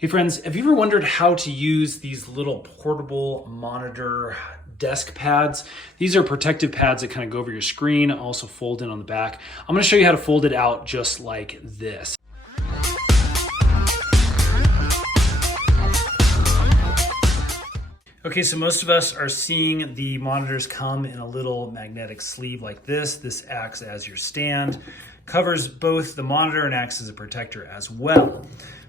Hey friends, have you ever wondered how to use these little portable monitor desk pads? These are protective pads that kind of go over your screen, also fold in on the back. I'm going to show you how to fold it out just like this. Okay, so most of us are seeing the monitors come in a little magnetic sleeve like this. This acts as your stand, covers both the monitor and acts as a protector as well.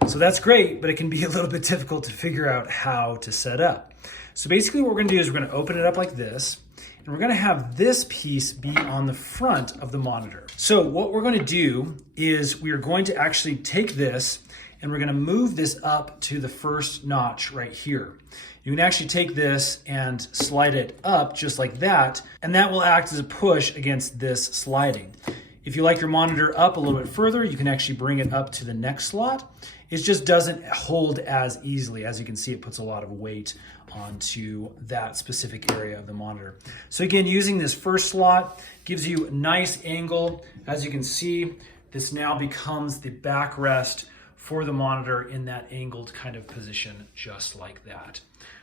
So that's great, but it can be a little bit difficult to figure out how to set up. So basically what we're gonna do is we're gonna open it up like this, and we're gonna have this piece be on the front of the monitor. So what we're gonna do is we are going to actually take this and we're gonna move this up to the first notch right here. You can actually take this and slide it up just like that, and that will act as a push against this sliding. If you like your monitor up a little bit further, you can actually bring it up to the next slot. It just doesn't hold as easily. As you can see, it puts a lot of weight onto that specific area of the monitor. So again, using this first slot gives you a nice angle. As you can see, this now becomes the backrest for the monitor in that angled kind of position, just like that.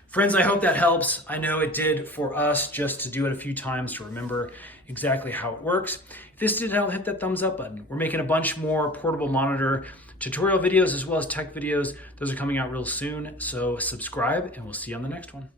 Friends, I hope that helps. I know it did for us just to do it a few times to remember exactly how it works. If this did help, hit that thumbs up button. We're making a bunch more portable monitor tutorial videos as well as tech videos. Those are coming out real soon. So subscribe and we'll see you on the next one.